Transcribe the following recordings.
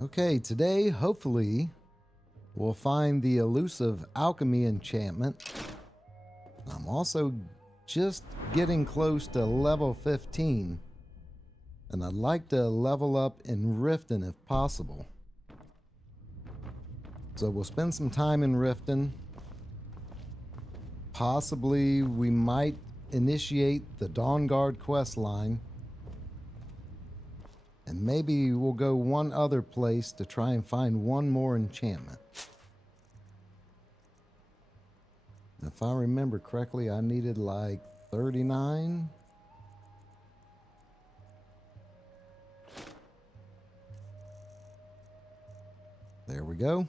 Okay, today, hopefully, we'll find the elusive alchemy enchantment. I'm also just getting close to level 15, and I'd like to level up in Riften if possible. So we'll spend some time in Riften. Possibly we might initiate the Dawnguard quest line. And maybe we'll go one other place to try and find one more enchantment. If I remember correctly, I needed like 39. There we go.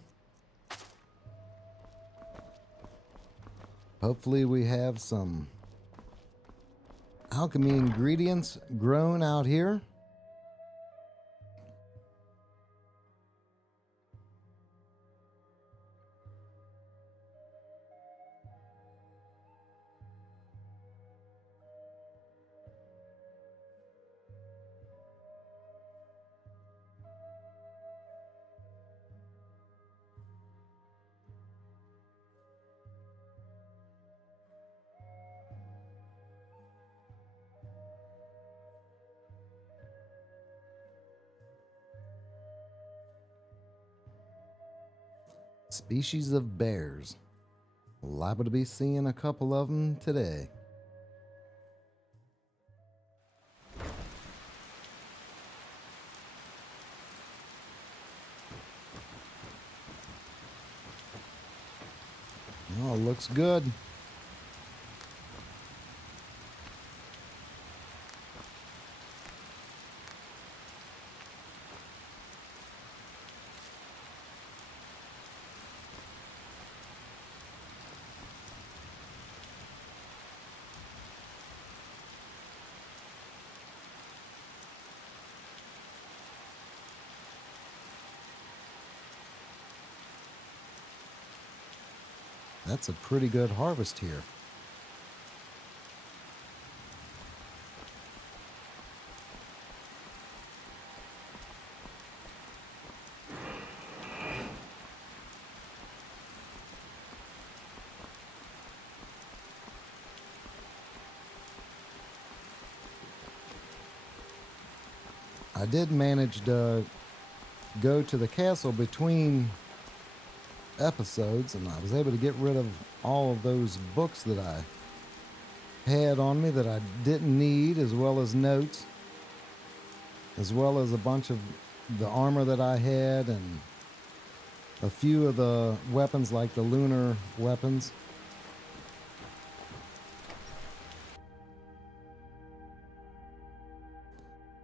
Hopefully we have some alchemy ingredients grown out here. Species of bears. Liable to be seeing a couple of them today. Oh, looks good. That's a pretty good harvest here. I did manage to go to the castle between episodes, and I was able to get rid of all of those books that I had on me that I didn't need, as well as notes, as well as a bunch of the armor that I had and a few of the weapons like the lunar weapons.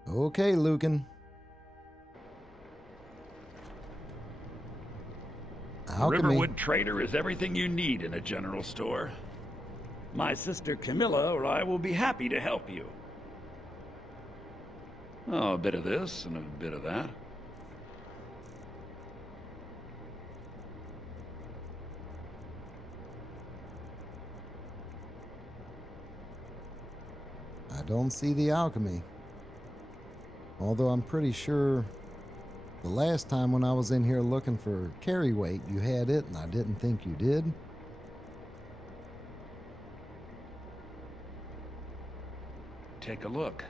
Okay, Lucan. Alchemy. Riverwood Trader is everything you need in a general store. My sister Camilla or I will be happy to help you. Oh, a bit of this and a bit of that. I don't see the alchemy. Although I'm pretty sure the last time when I was in here looking for carry weight, you had it, and I didn't think you did. Take a look.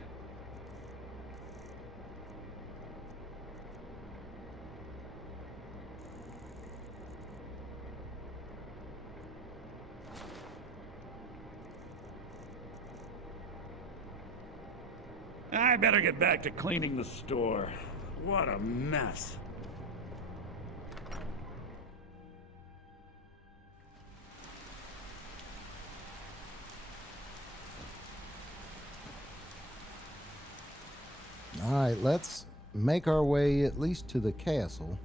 I better get back to cleaning the store. What a mess. All right, let's make our way at least to the castle.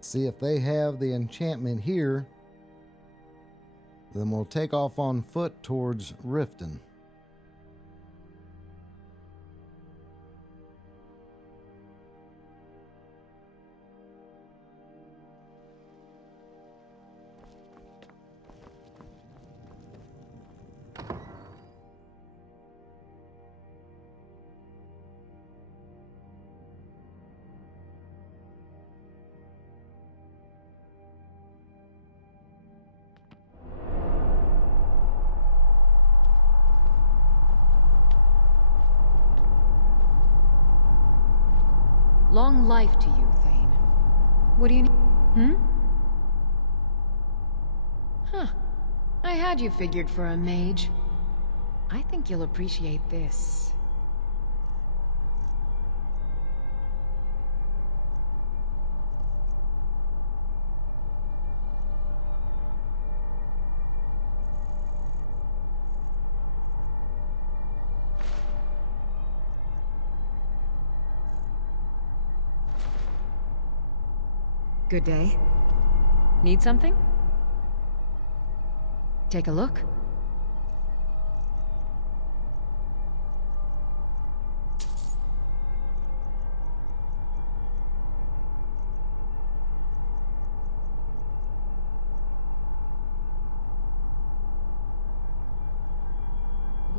See if they have the enchantment here. Then we'll take off on foot towards Riften. Long life to you, Thane. What do you need? Hmm? Huh. I had you figured for a mage. I think you'll appreciate this. Good day. Need something? Take a look.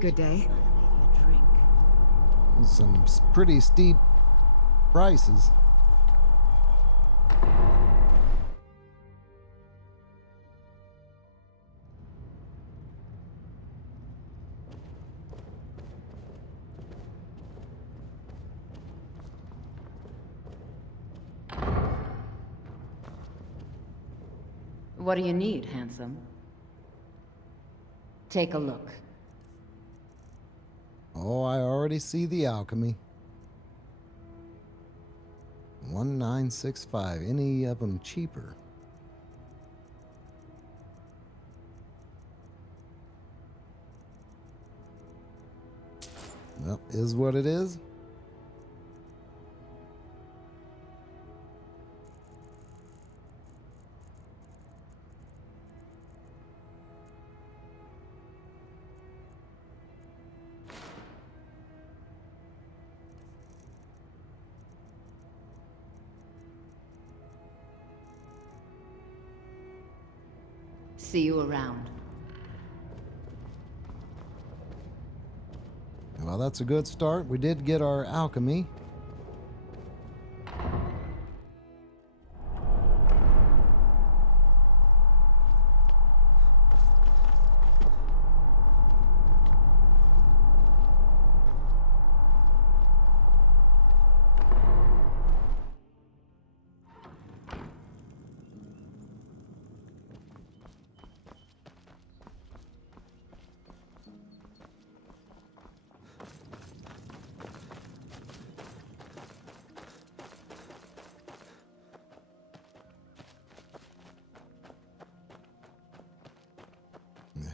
Good day. Some pretty steep prices. What do you need, handsome? Take a look. Oh, I already see the alchemy. 1965. Any of them cheaper? Well, is what it is. See you around. Well, that's a good start. We did get our alchemy.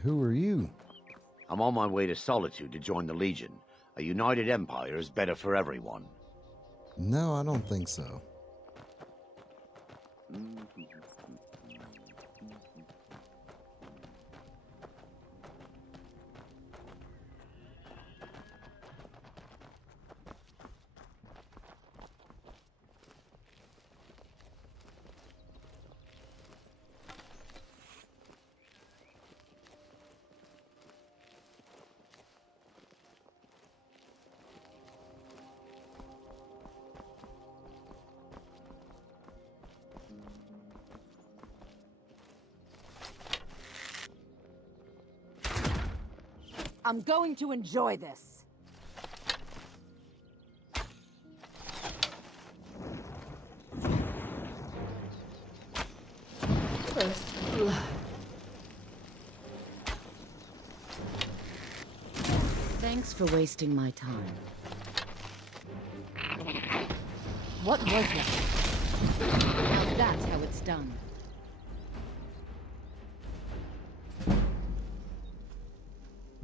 Who are you? I'm on my way to Solitude to join the Legion. A united empire is better for everyone. No, I don't think so. I'm going to enjoy this. First blood. Thanks for wasting my time. What was that? Now that's how it's done.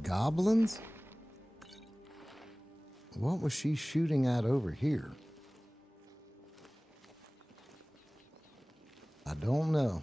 Goblins? What was she shooting at over here? I don't know.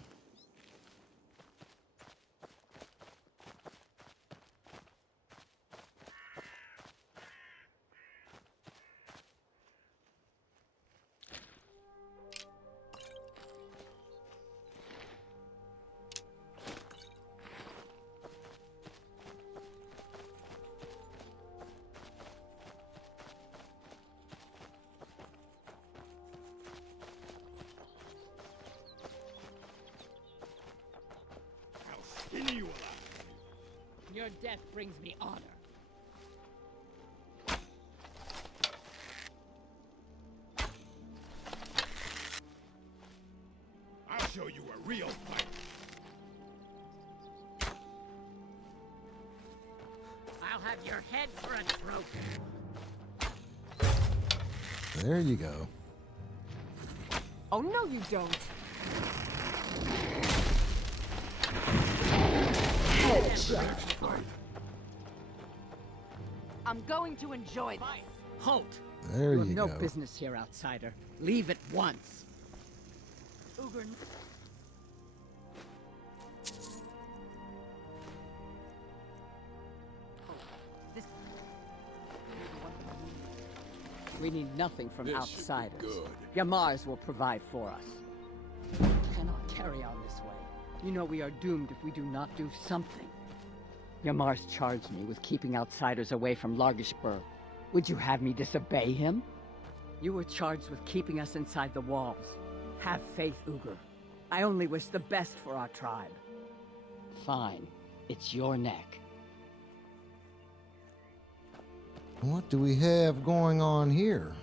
Your death brings me honor. show you a real fight. I'll have your head for a trophy. There you go. Oh, no you don't. I'm going to enjoy this. Halt! There You have you no go. business here, outsider. Leave at once. Uger. We need nothing from This should be outsiders. good. Yamars will provide for us. We cannot carry on this way. You know we are doomed if we do not do something. Yamars charged me with keeping outsiders away from Largashbur. Would you have me disobey him? You were charged with keeping us inside the walls. Have faith, Uger. I only wish the best for our tribe. Fine. It's your neck. What do we have going on here?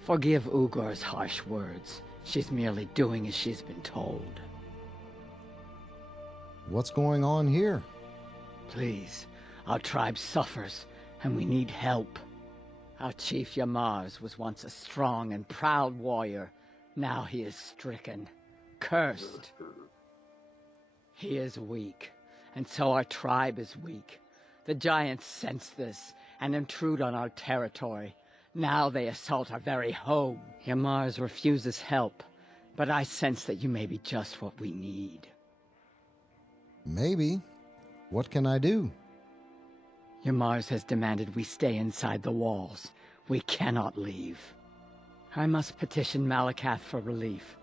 Forgive Ugar's harsh words. She's merely doing as she's been told. What's going on here? Please, our tribe suffers, and we need help. Our chief Yamars was once a strong and proud warrior. Now he is stricken, cursed. He is weak, and so our tribe is weak. The giants sense this and intrude on our territory. Now they assault our very home. Yamars refuses help, but I sense that you may be just what we need. Maybe. What can I do? Yamars has demanded we stay inside the walls. We cannot leave. I must petition Malakath for relief.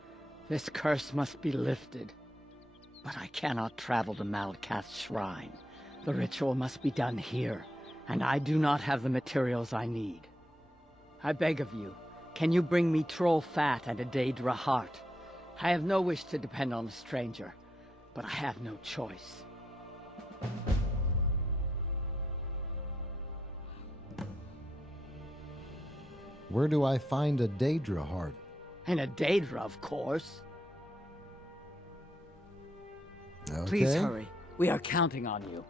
This curse must be lifted. But I cannot travel to Malakath's shrine. The ritual must be done here, and I do not have the materials I need. I beg of you, can you bring me troll fat and a Daedra heart? I have no wish to depend on a stranger, but I have no choice. Where do I find a Daedra heart? And a Daedra, of course. Okay. Please hurry. We are counting on you.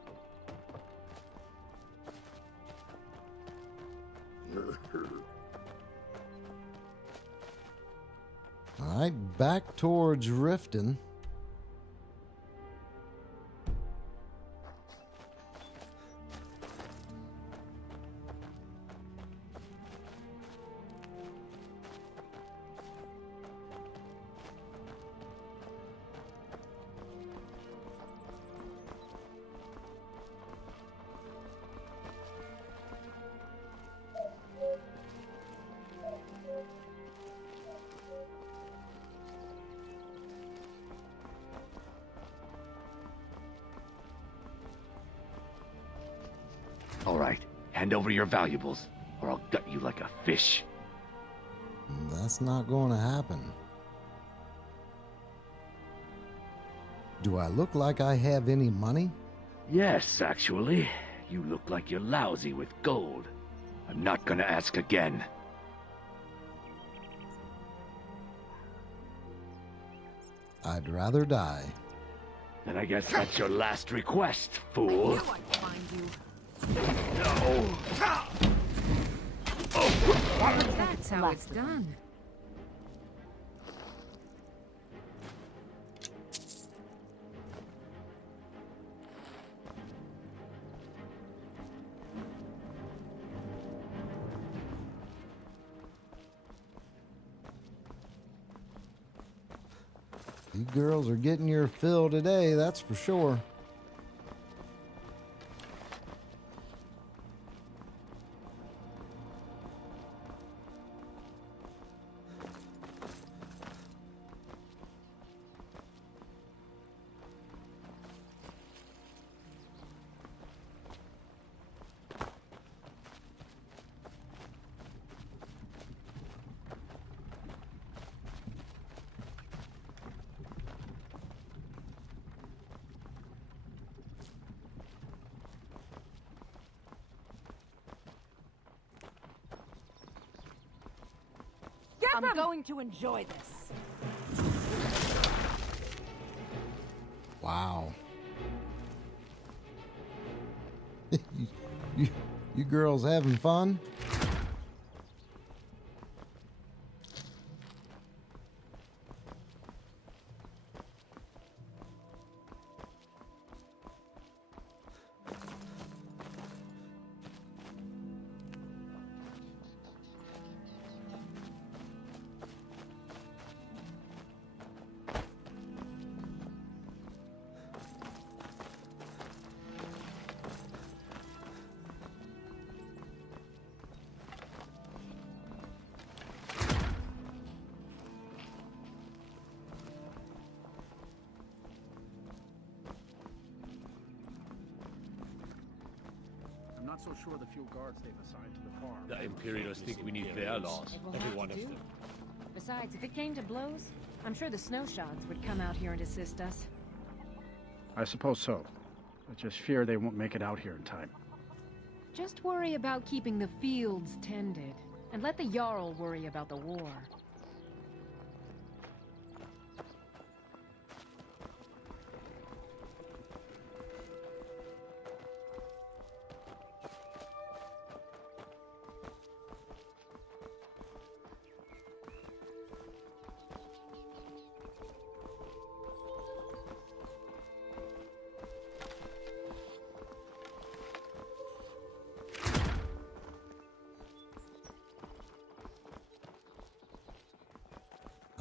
All right, back towards Riften. All right, hand over your valuables, or I'll gut you like a fish. That's not going to happen. Do I look like I have any money? Yes, actually. You look like you're lousy with gold. I'm not gonna ask again. I'd rather die. Then I guess that's your last request, fool. I'd find you. No! That's how it's done. You girls are getting your fill today, that's for sure. I'm going to enjoy this. Wow. you girls having fun? I'm not so sure the few guards they've assigned to the farm. The Imperials think we need their laws. It will Every have one to of do. them. Besides, if it came to blows, I'm sure the snowshods would come out here and assist us. I suppose so. I just fear they won't make it out here in time. Just worry about keeping the fields tended, and let the Jarl worry about the war.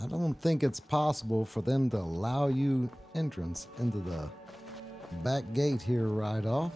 I don't think it's possible for them to allow you entrance into the back gate here right off.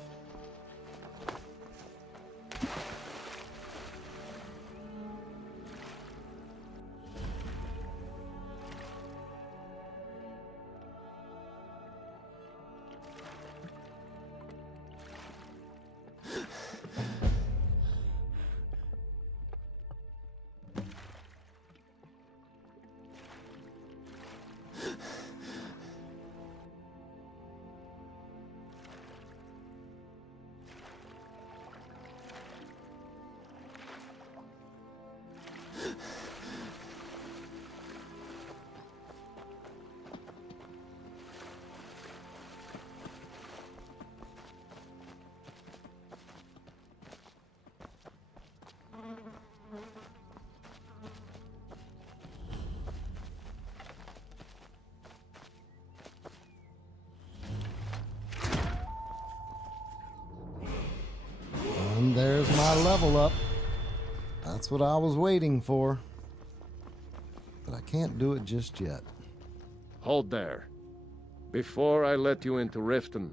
And there's my level up. That's what I was waiting for. But I can't do it just yet. Hold there. Before I let you into Riften,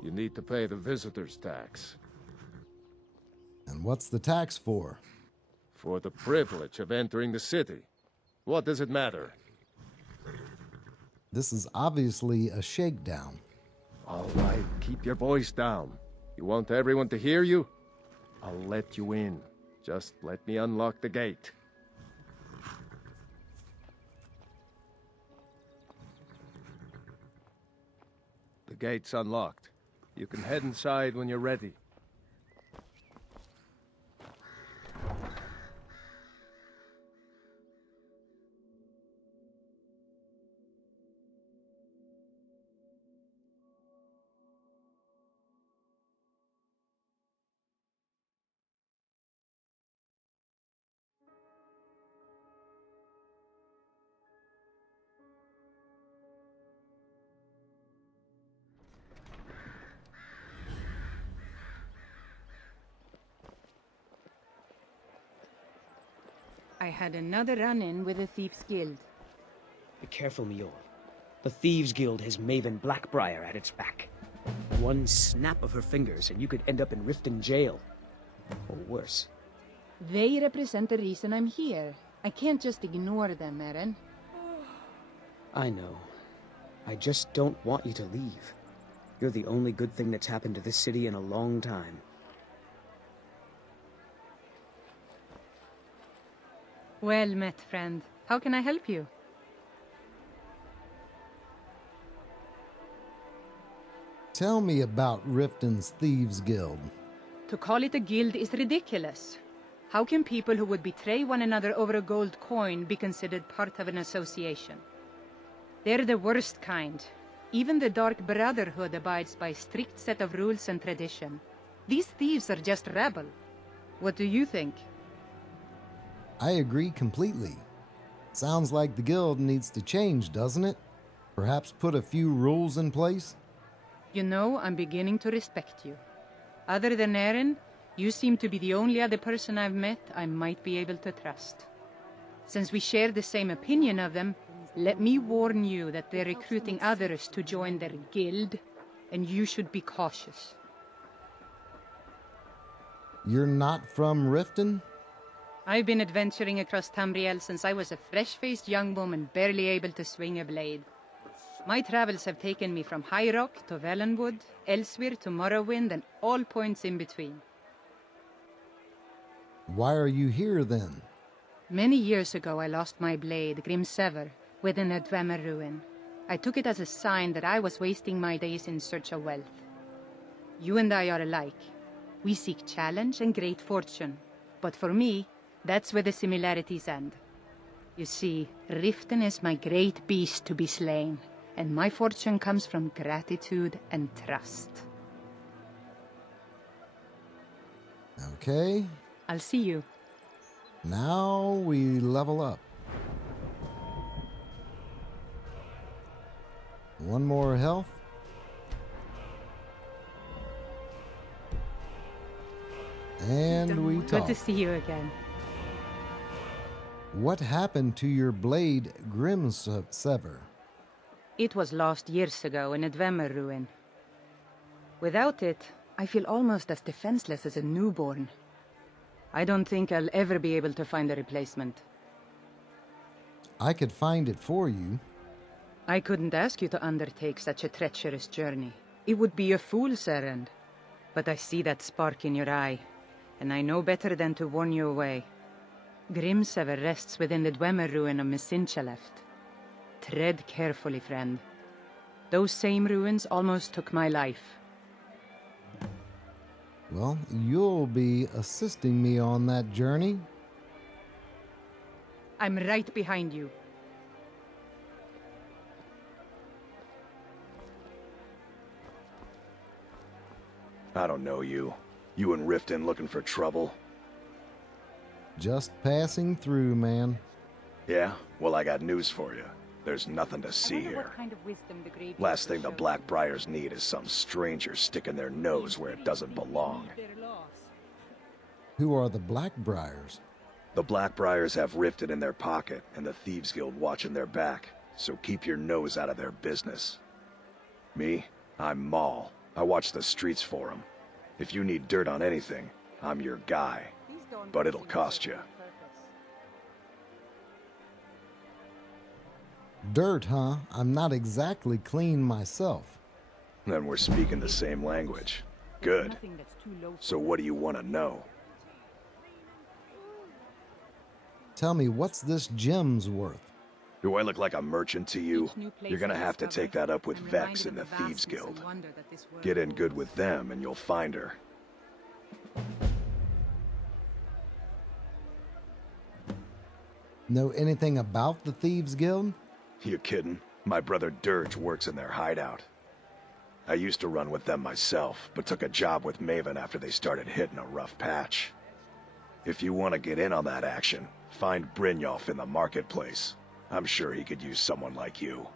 you need to pay the visitor's tax. And what's the tax for? For the privilege of entering the city. What does it matter? This is obviously a shakedown. All right, keep your voice down. You want everyone to hear you? I'll let you in. Just let me unlock the gate. The gate's unlocked. You can head inside when you're ready. I had another run-in with the Thieves' Guild. Be careful, Mjol. The Thieves' Guild has Maven Blackbriar at its back. One snap of her fingers and you could end up in Riften jail. Or worse. They represent the reason I'm here. I can't just ignore them, Eren. I know. I just don't want you to leave. You're the only good thing that's happened to this city in a long time. Well met, friend. How can I help you? Tell me about Riften's Thieves Guild. To call it a guild is ridiculous. How can people who would betray one another over a gold coin be considered part of an association? They're the worst kind. Even the Dark Brotherhood abides by a strict set of rules and tradition. These thieves are just rabble. What do you think? I agree completely. Sounds like the guild needs to change, doesn't it? Perhaps put a few rules in place? You know, I'm beginning to respect you. Other than Eren, you seem to be the only other person I've met I might be able to trust. Since we share the same opinion of them, let me warn you that they're recruiting others to join their guild, and you should be cautious. You're not from Riften? I've been adventuring across Tamriel since I was a fresh-faced young woman barely able to swing a blade. My travels have taken me from High Rock to Valenwood, elsewhere to Morrowind, and all points in between. Why are you here then? Many years ago I lost my blade, Grimsever, within a Dwemer ruin. I took it as a sign that I was wasting my days in search of wealth. You and I are alike. We seek challenge and great fortune. But for me, that's where the similarities end. You see, Riften is my great beast to be slain, and my fortune comes from gratitude and trust. Okay. I'll see you. Now we level up. One more health. And we talk. Good to see you again. What happened to your blade, Grimsever? It was lost years ago in a Dwemer ruin. Without it, I feel almost as defenseless as a newborn. I don't think I'll ever be able to find a replacement. I could find it for you. I couldn't ask you to undertake such a treacherous journey. It would be a fool's errand. But I see that spark in your eye, and I know better than to warn you away. Grimsever rests within the Dwemer ruin of Misinchaleft. Tread carefully, friend. Those same ruins almost took my life. Well, you'll be assisting me on that journey. I'm right behind you. I don't know you. You and Riften looking for trouble? Just passing through, man. Yeah? Well, I got news for you. There's nothing to see here. Last thing the Blackbriars need is some stranger sticking their nose where it doesn't belong. Who are the Blackbriars? The Blackbriars have Riften in their pocket, and the Thieves Guild watching their back, so keep your nose out of their business. Me? I'm Maul. I watch the streets for them. If you need dirt on anything, I'm your guy. But it'll cost you. Dirt, huh? I'm not exactly clean myself. Then we're speaking the same language. Good. So what do you want to know? Tell me, what's this gem's worth? Do I look like a merchant to you? You're gonna have to take that up with Vex in the Thieves Guild. Get in good with them and you'll find her. Know anything about the Thieves Guild? You kidding? My brother Dirge works in their hideout. I used to run with them myself, but took a job with Maven after they started hitting a rough patch. If you want to get in on that action, find Brynjolf in the marketplace. I'm sure he could use someone like you.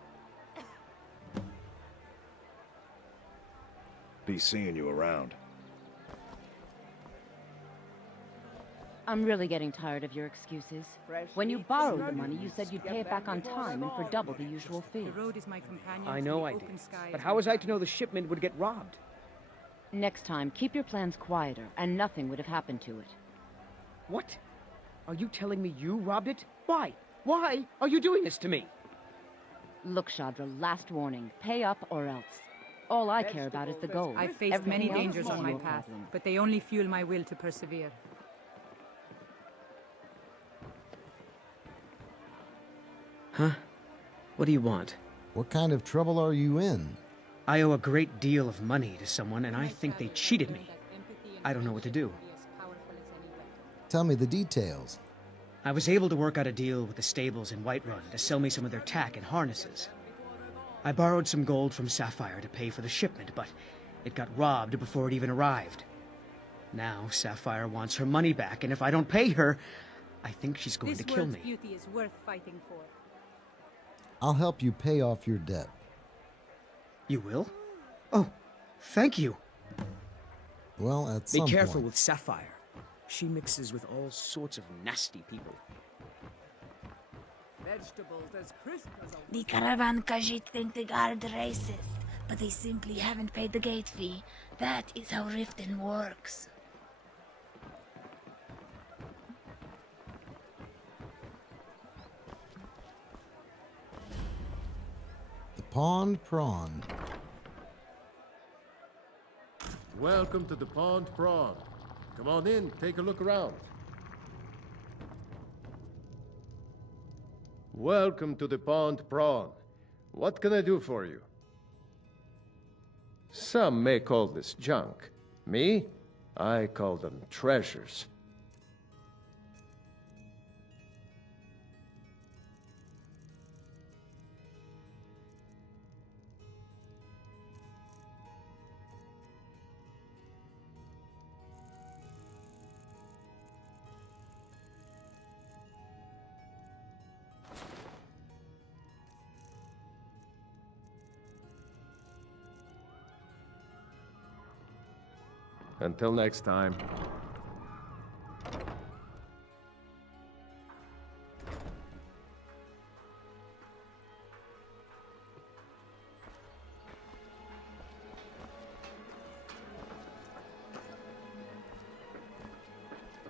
Be seeing you around. I'm really getting tired of your excuses. When you borrowed the money, you said you'd pay it back on time and for double the usual fee. I know I did. But how was I to know the shipment would get robbed? Next time, keep your plans quieter, and nothing would have happened to it. What? Are you telling me you robbed it? Why? Why are you doing this to me? Look, Shadra, last warning. Pay up or else. All I care about is the gold. I've faced many dangers on my path, but they only fuel my will to persevere. Huh? What do you want? What kind of trouble are you in? I owe a great deal of money to someone, and I think they cheated me. I don't know what to do. Tell me the details. I was able to work out a deal with the stables in Whiterun to sell me some of their tack and harnesses. I borrowed some gold from Sapphire to pay for the shipment, but it got robbed before it even arrived. Now Sapphire wants her money back, and if I don't pay her, I think she's going to kill me. This world's beauty is worth fighting for. I'll help you pay off your debt. You will? Oh, thank you. Well, at some Be careful point. with Sapphire. She mixes with all sorts of nasty people. Vegetables as crisp as a... The Caravan Khajiit think the guard racist, but they simply haven't paid the gate fee. That is how Riften works. The Pond Prawn. Welcome to the Pond Prawn. Come on in, take a look around. Welcome to the Pond Prawn. What can I do for you? Some may call this junk. Me? I call them treasures. Until next time.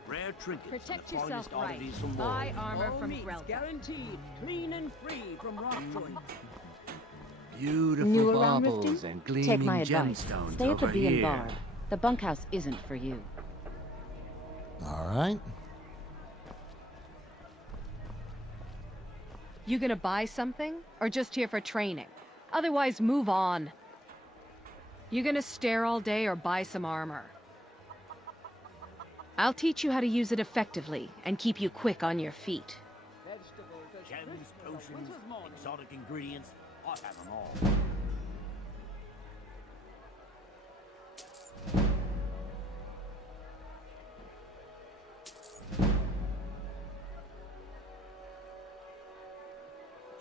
Rare trinkets. Protect and the yourself finest right. oddities from Buy Wall. armor All from meats Grelka. guaranteed, clean and free from rock joints. Beautiful New around baubles Riften? and gleaming Take my advice. gemstones Stay at the over Bee and here. Guard. The bunkhouse isn't for you. All right. You gonna buy something? Or just here for training? Otherwise, move on. You gonna stare all day or buy some armor? I'll teach you how to use it effectively and keep you quick on your feet. Gems, potions, exotic ingredients. I have them all.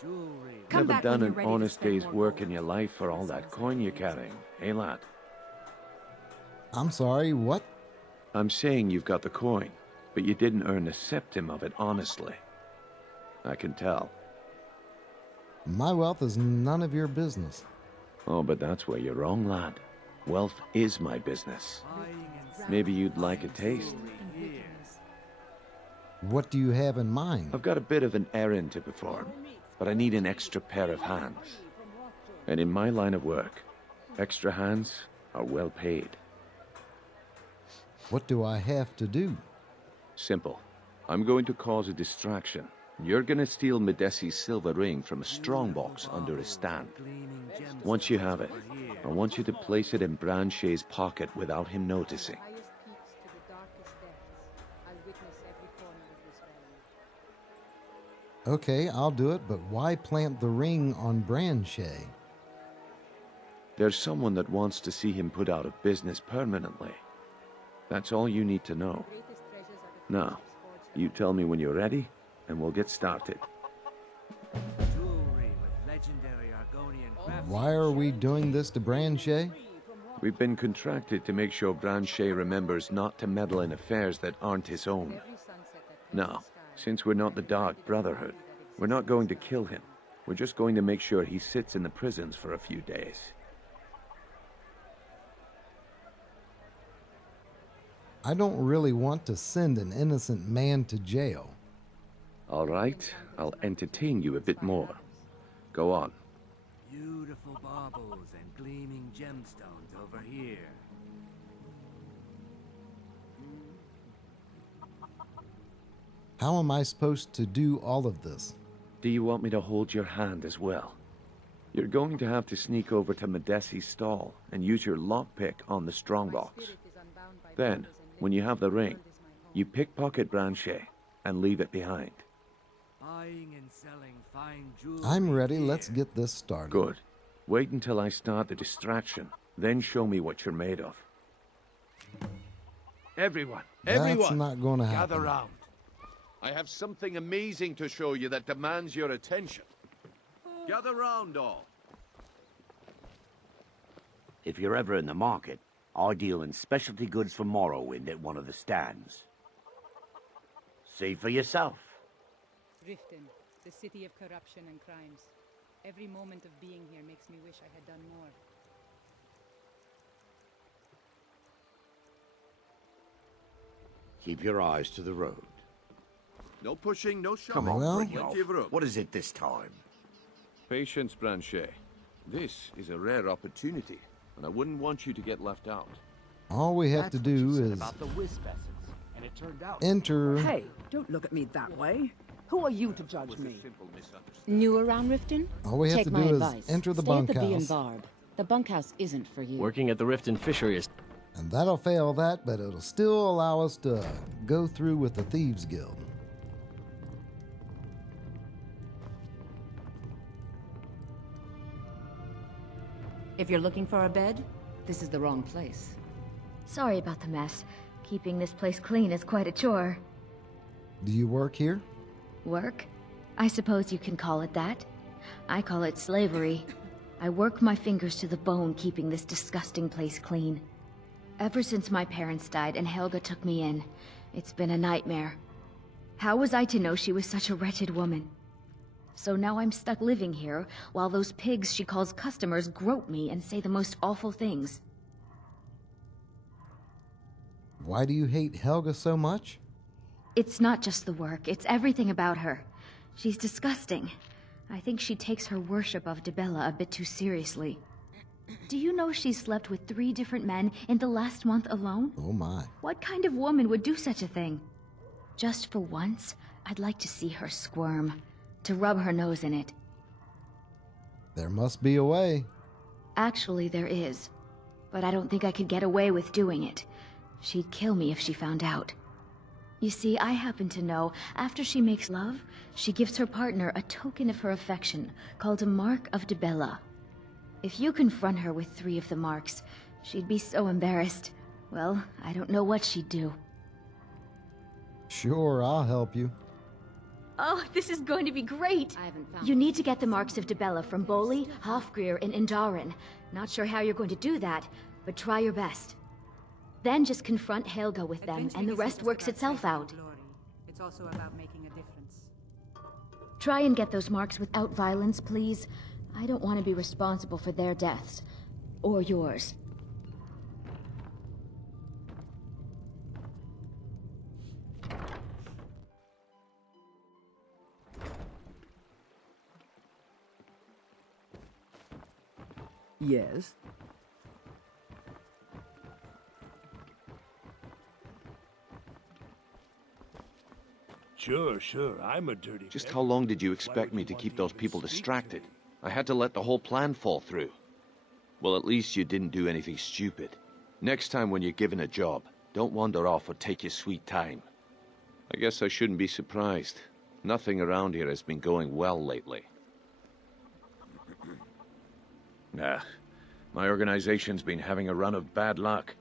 Jewelry. Come Never back done when you're an ready to honest spend day's more work gold. in your life for all that coin you're carrying, eh, lad? I'm sorry, what? I'm saying you've got the coin, but you didn't earn a septim of it honestly. I can tell. My wealth is none of your business. Oh, but that's where you're wrong, lad. Wealth is my business. Maybe you'd like a taste. What do you have in mind? I've got a bit of an errand to perform, but I need an extra pair of hands. And in my line of work, extra hands are well paid. What do I have to do? Simple. I'm going to cause a distraction. You're gonna steal Medesi's silver ring from a strongbox under his stand. Once you have it, I want you to place it in Branchay's pocket without him noticing. Okay, I'll do it, but why plant the ring on Branchay? There's someone that wants to see him put out of business permanently. That's all you need to know. Now, you tell me when you're ready, and we'll get started. Jewelry with legendary Argonian craftsmanship. Why are we doing this to Branchay? We've been contracted to make sure Branchay remembers not to meddle in affairs that aren't his own. Now, since we're not the Dark Brotherhood, we're not going to kill him. We're just going to make sure he sits in the prisons for a few days. I don't really want to send an innocent man to jail. All right, I'll entertain you a bit more. Go on. Beautiful baubles and gleaming gemstones over here. How am I supposed to do all of this? Do you want me to hold your hand as well? You're going to have to sneak over to Medesi's stall and use your lockpick on the strongbox. Then, when you have the ring, You pickpocket Branchet and leave it behind. Buying and selling fine jewelry. I'm ready. Let's get this started. Good. Wait until I start the distraction, then show me what you're made of. Everyone, That's not going to happen. gather round. I have something amazing to show you that demands your attention. Gather round, all. If you're ever in the market, I deal in specialty goods for Morrowind at one of the stands. See for yourself. Riften, the city of corruption and crimes. Every moment of being here makes me wish I had done more. Keep your eyes to the road. No pushing, no shoving. Come on, Well, bring it off. Plenty of room. What is it this time? Patience, Branchet. This is a rare opportunity, and I wouldn't want you to get left out. All we have to do is About the wisp essence, and it turned out. enter. Hey, don't look at me that way. Who are you to judge me? New around Riften? All we have Take to my do is advice. enter the Stay at the Bee and bunkhouse. Barb. The bunkhouse isn't for you. Working at the Riften fishery is... And that'll fail that, but it'll still allow us to go through with the Thieves Guild. If you're looking for a bed, this is the wrong place. Sorry about the mess. Keeping this place clean is quite a chore. Do you work here? Work? I suppose you can call it that. I call it slavery. I work my fingers to the bone keeping this disgusting place clean. Ever since my parents died and Helga took me in, it's been a nightmare. How was I to know she was such a wretched woman? So now I'm stuck living here, while those pigs she calls customers grope me and say the most awful things. Why do you hate Helga so much? It's not just the work, it's everything about her. She's disgusting. I think she takes her worship of Dibella a bit too seriously. Do you know she slept with 3 different men in the last month alone? Oh my. What kind of woman would do such a thing? Just for once, I'd like to see her squirm, to rub her nose in it. There must be a way. Actually, there is. But I don't think I could get away with doing it. She'd kill me if she found out. You see, I happen to know, after she makes love, she gives her partner a token of her affection, called a Mark of Dibella. If you confront her with 3 of the marks, she'd be so embarrassed. Well, I don't know what she'd do. Sure, I'll help you. Oh, this is going to be great! You need to get the marks of Dibella from Boli, Hofgrir, and Indaren. Not sure how you're going to do that, but try your best. Then just confront Helga with them, and the rest works itself out. It's also about making a difference. Try and get those marks without violence, please. I don't want to be responsible for their deaths. Or yours. Yes. Sure, I'm a dirty... Just how long did you expect me to keep those people distracted? I had to let the whole plan fall through. Well, at least you didn't do anything stupid. Next time when you're given a job, don't wander off or take your sweet time. I guess I shouldn't be surprised. Nothing around here has been going well lately. Nah, my organization's been having a run of bad luck.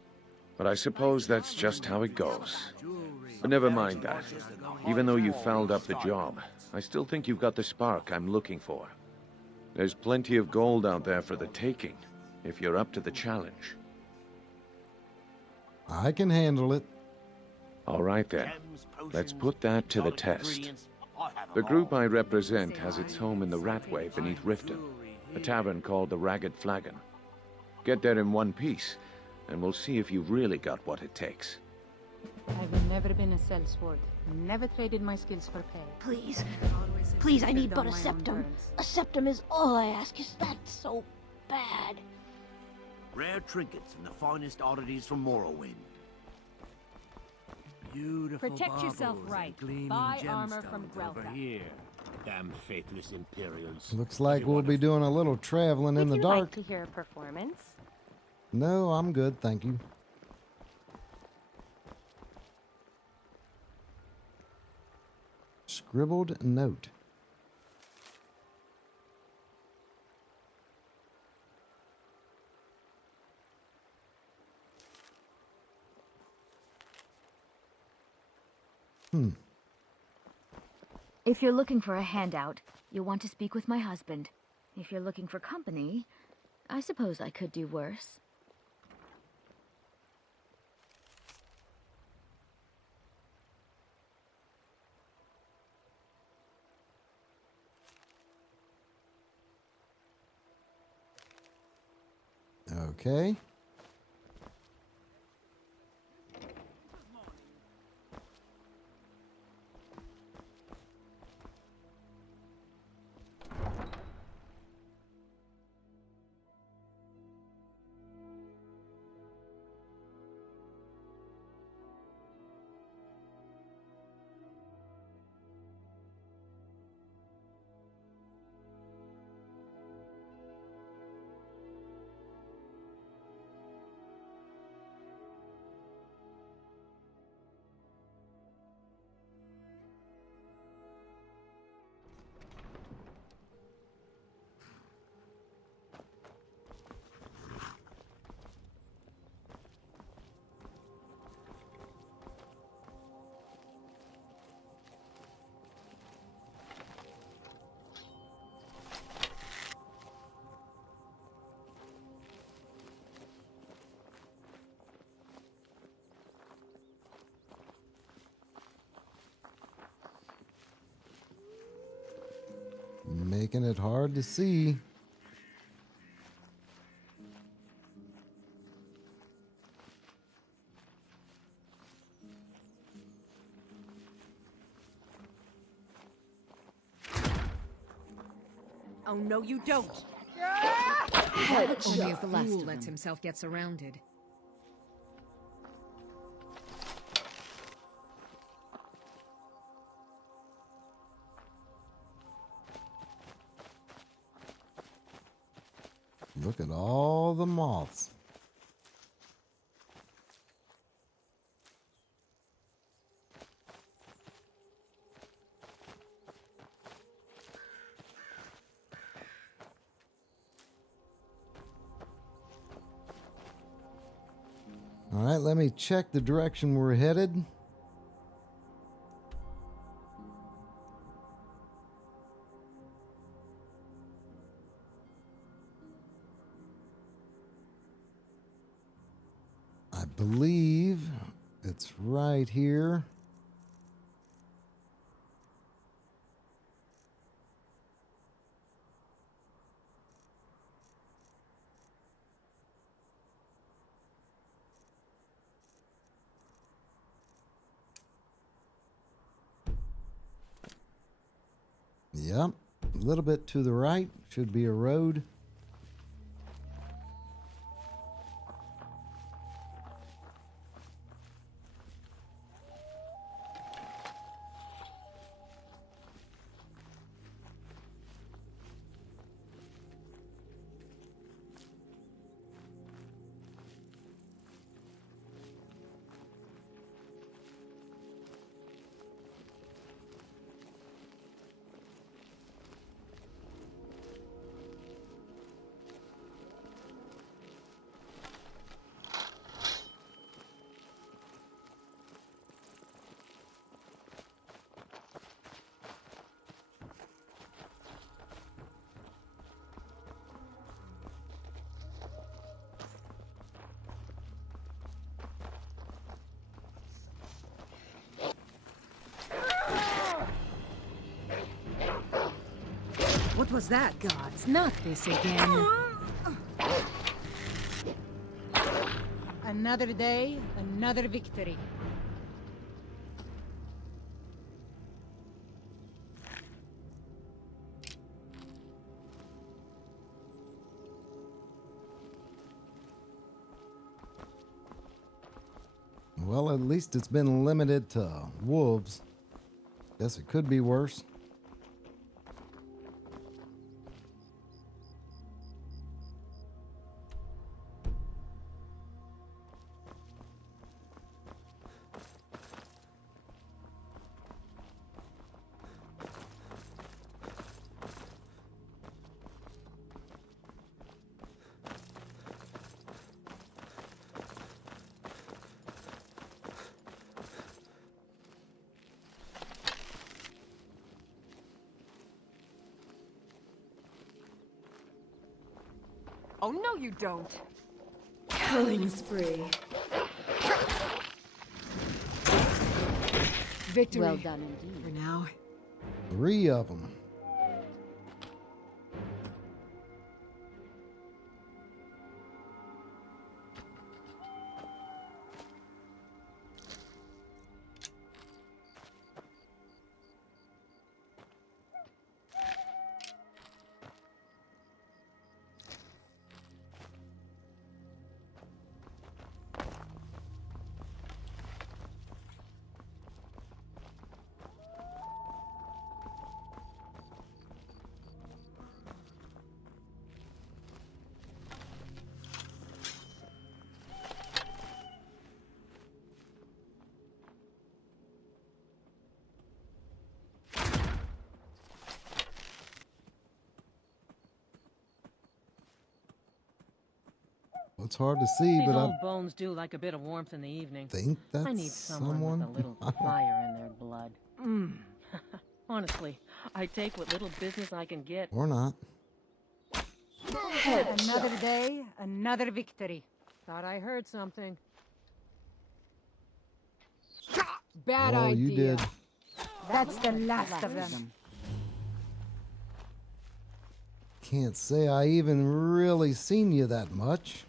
But I suppose that's just how it goes. But never mind that. Even though you fouled up the job, I still think you've got the spark I'm looking for. There's plenty of gold out there for the taking, if you're up to the challenge. I can handle it. All right then. Let's put that to the test. The group I represent has its home in the Ratway beneath Riften, a tavern called the Ragged Flagon. Get there in one piece, and we'll see if you've really got what it takes. I've never been a sellsword. Never traded my skills for pay. Please. Please, I need but a septum. A septum is all I ask. Is that so bad? Rare trinkets and the finest oddities from Morrowind. Beautiful Protect yourself baubles right. and gleaming Buy armor from gemstones over Grelka. here. Damn faithless Imperials. Looks like we'll be doing a little traveling in the dark. to hear a performance? No, I'm good, thank you. scribbled note. If you're looking for a handout, you'll want to speak with my husband. If you're looking for company, I suppose I could do worse. Okay. Making it hard to see. Oh, no, you don't. Only if the last lets himself get surrounded. Look at all the moths. All right, let me check the direction we're headed. I believe it's right here. Yep, a little bit to the right should be a road. What was that, gods? Not this again. Another day, another victory. Well, at least it's been limited to wolves. Guess it could be worse. Oh, no you don't. Killing spree. Victory. Well done indeed. For now. 3 of them. It's hard to see, These but old I bones do like a bit of warmth in the evening. think that's I need someone with a little fire in their blood. Honestly, I take what little business I can get. Or not. Another day, another victory. Thought I heard something. Bad Oh, idea. you did. That's the last of them. Can't say I even really seen you that much.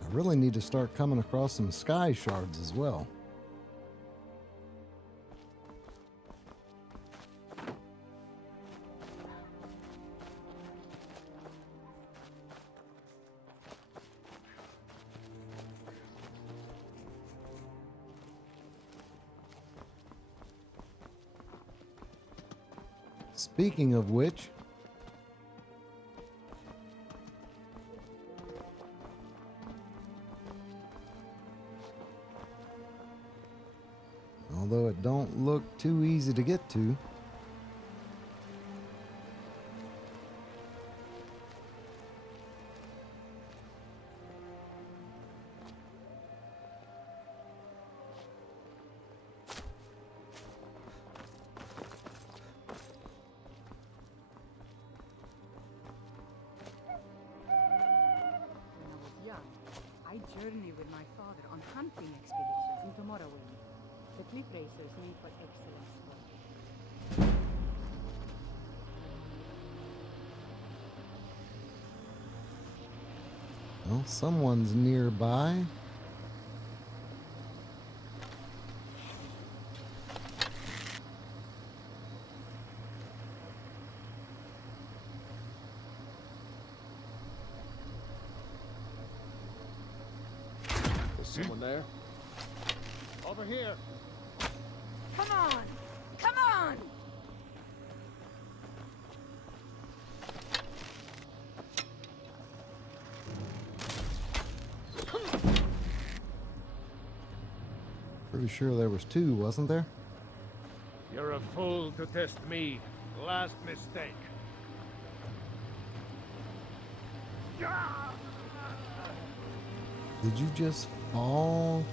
I really need to start coming across some Skyshards as well. Speaking of which, although it don't look too easy to get to. I journeyed with my father on hunting expeditions into Morrowind. The cliff racers made for excellent sport. Well, someone's nearby. Someone there? Over here. Come on! Come on! Pretty sure there was 2, wasn't there? You're a fool to test me. Last mistake. Did you just fall?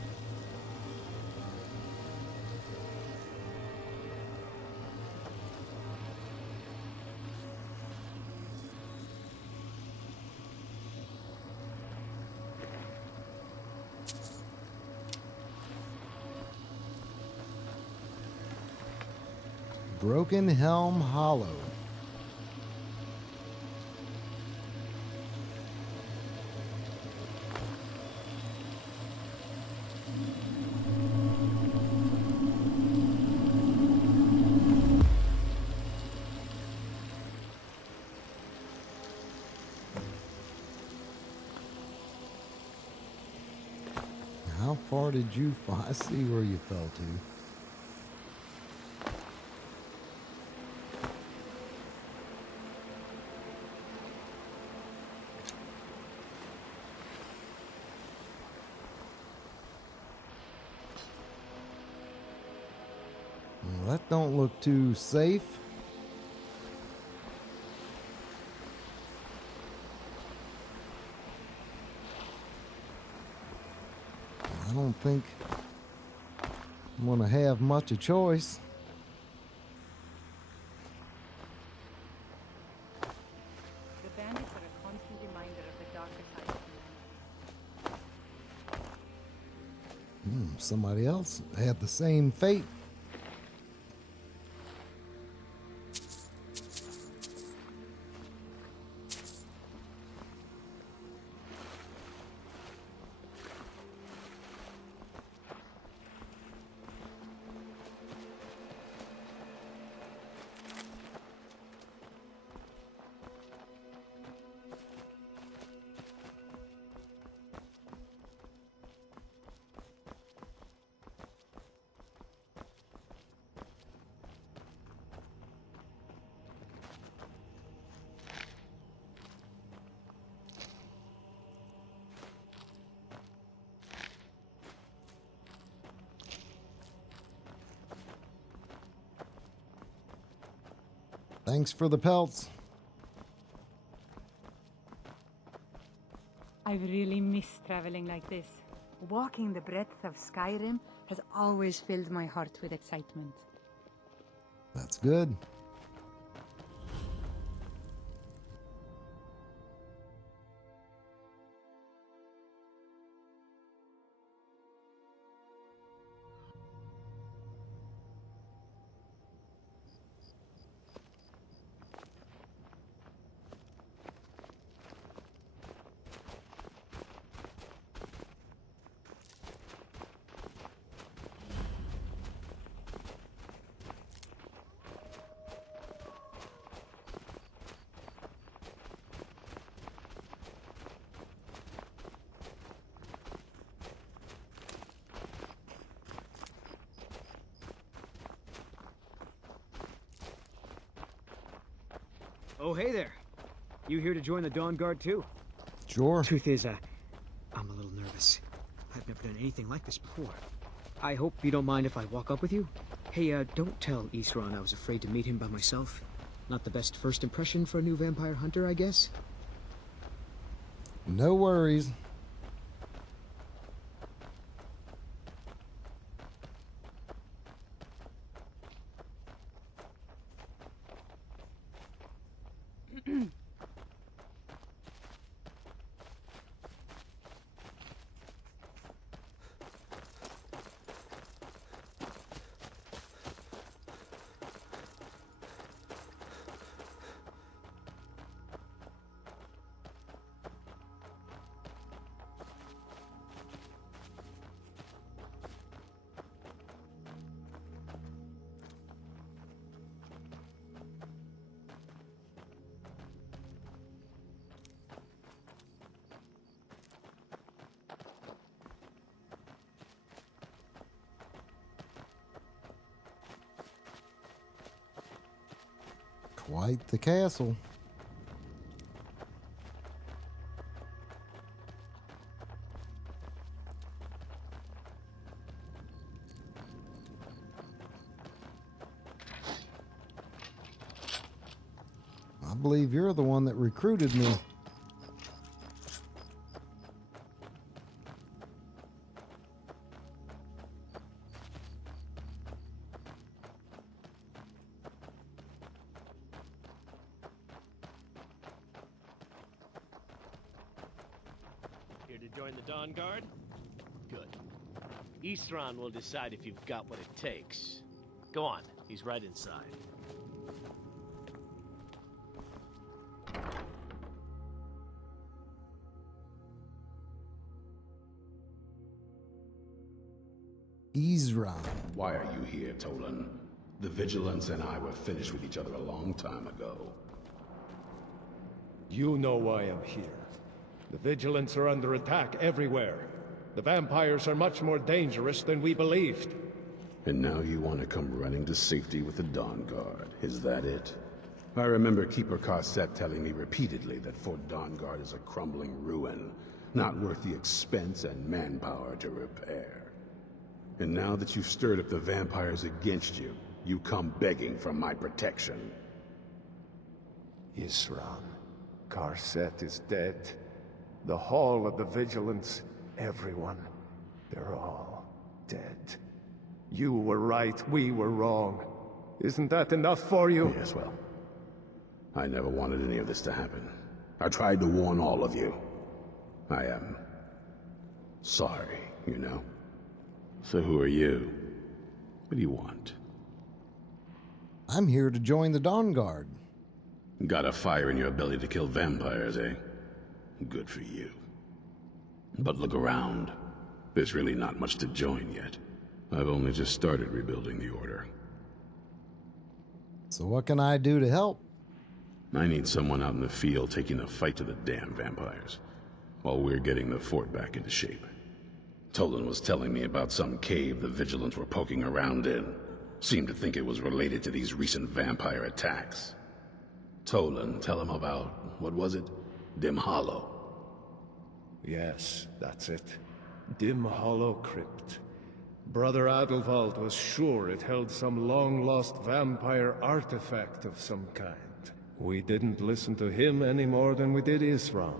Broken Helm Hollow. How far did you fall? I see where you fell to. Well, that don't look too safe. I don't think I'm gonna have much of a choice. The bandits are a constant reminder of the darker side of humanity. Somebody else had the same fate. Thanks for the pelts. I've really missed traveling like this. Walking the breadth of Skyrim has always filled my heart with excitement. That's good. Oh, hey there. You here to join the Dawnguard too? Sure. Truth is, I'm a little nervous. I've never done anything like this before. I hope you don't mind if I walk up with you? Hey, don't tell Isran I was afraid to meet him by myself. Not the best first impression for a new vampire hunter, I guess? No worries. Quite the castle. I believe you're the one that recruited me. Here to join the Dawnguard? Good. Isran will decide if you've got what it takes. Go on, he's right inside. Isran. Why are you here, Tolan? The Vigilance and I were finished with each other a long time ago. You know why I'm here. The Vigilance are under attack everywhere. The vampires are much more dangerous than we believed. And now you want to come running to safety with the Dawnguard, is that it? I remember Keeper Carset telling me repeatedly that Fort Dawnguard is a crumbling ruin, not worth the expense and manpower to repair. And now that you've stirred up the vampires against you, you come begging for my protection. Isran, Carset is dead. The Hall of the Vigilance, everyone, they're all dead. You were right, we were wrong. Isn't that enough for you? Yes, well, I never wanted any of this to happen. I tried to warn all of you. I am sorry, you know. So who are you? What do you want? I'm here to join the Dawnguard. Got a fire in your belly to kill vampires, eh? Good for you. But look around. There's really not much to join yet. I've only just started rebuilding the Order. So what can I do to help? I need someone out in the field taking the fight to the damn vampires, while we're getting the fort back into shape. Tolan was telling me about some cave the Vigilants were poking around in. Seemed to think it was related to these recent vampire attacks. Tolan, tell him about, what was it? Dim Hollow. Yes, that's it. Dim Hollow Crypt. Brother Adelwald was sure it held some long-lost vampire artifact of some kind. We didn't listen to him any more than we did Isran.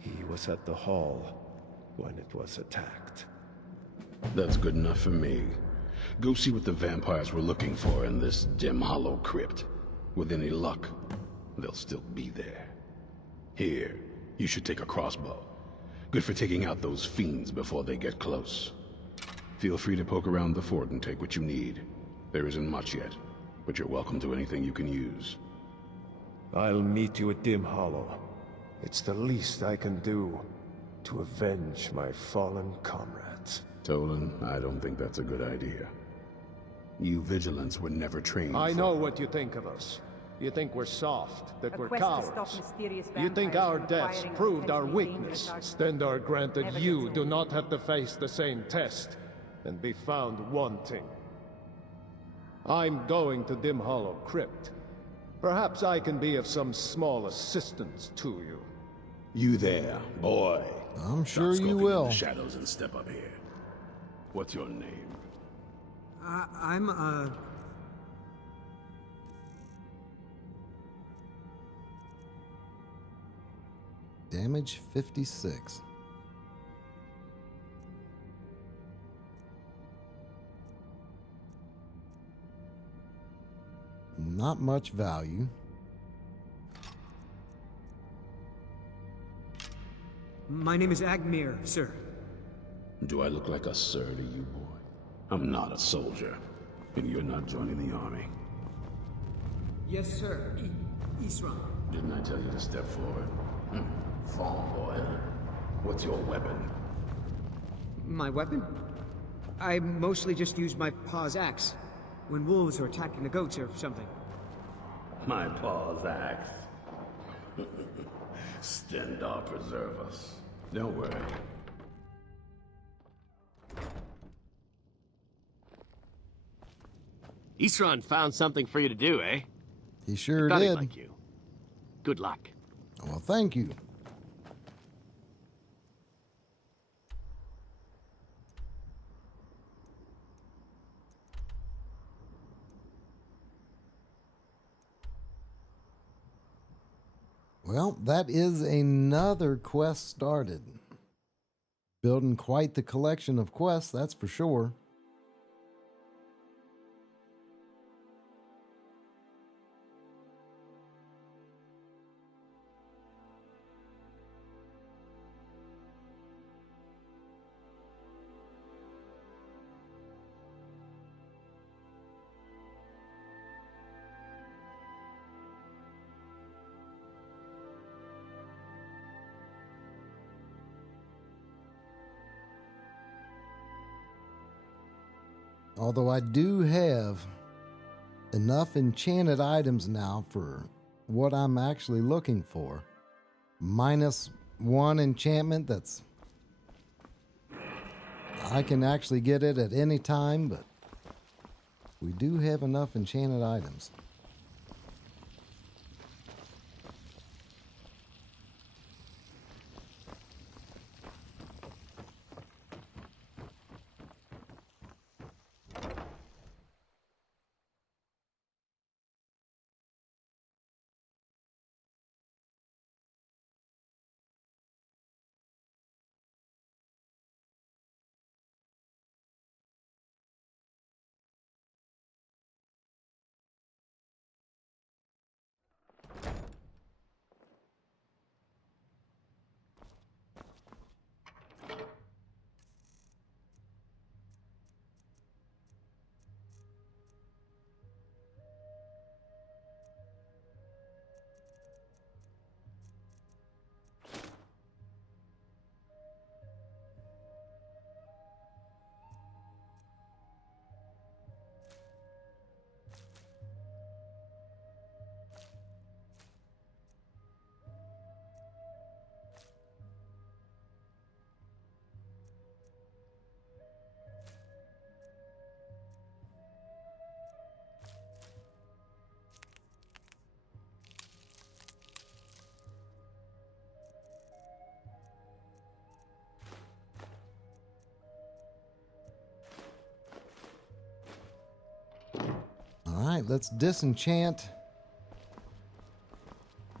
He was at the hall when it was attacked. That's good enough for me. Go see what the vampires were looking for in this Dim Hollow Crypt. With any luck, they'll still be there. Here, you should take a crossbow. Good for taking out those fiends before they get close. Feel free to poke around the fort and take what you need. There isn't much yet, but you're welcome to anything you can use. I'll meet you at Dim Hollow. It's the least I can do to avenge my fallen comrades. Tolan, I don't think that's a good idea. You Vigilants were never trained I know what you think of us. You think we're soft, that we're cowards. You think our deaths proved our weakness. Stendarr granted you do not have to face the same test and be found wanting. I'm going to Dim Hollow Crypt. Perhaps I can be of some small assistance to you. You there, boy. I'm sure Stop you skulking will. in the shadows and step up here. What's your name? I'm, Damage 56. Not much value. My name is Agmir, sir. Do I look like a sir to you, boy? I'm not a soldier, and you're not joining the army. Yes, sir. Isran. Didn't I tell you to step forward? Fawn boy, huh? What's your weapon? My weapon? I mostly just use my paw's axe. When wolves are attacking the goats or something. My paw's axe. Stendarr preserve us. Don't worry. Isran found something for you to do, eh? He sure Thought he'd did. like you. Good luck. Well, thank you. Well, that is another quest started. Building quite the collection of quests, that's for sure. Although I do have enough enchanted items now for what I'm actually looking for. -1 enchantment, that's I can actually get it at any time, but we do have enough enchanted items. Alright, let's disenchant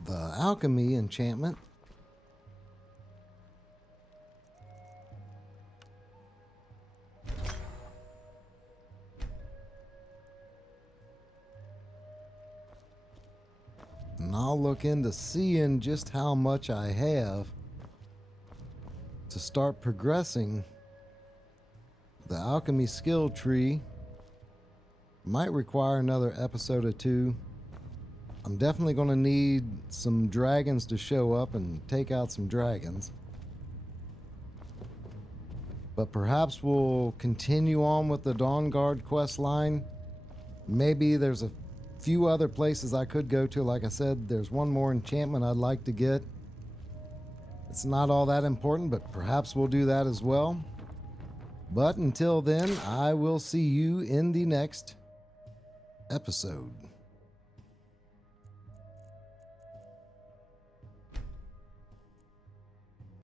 the alchemy enchantment. And I'll look into seeing just how much I have to start progressing the alchemy skill tree. Might require another episode or two. I'm definitely going to need some dragons to show up and take out some dragons. But perhaps we'll continue on with the Dawnguard quest line. Maybe there's a few other places I could go to. Like I said, there's one more enchantment I'd like to get. It's not all that important, but perhaps we'll do that as well. But until then, I will see you in the next episode.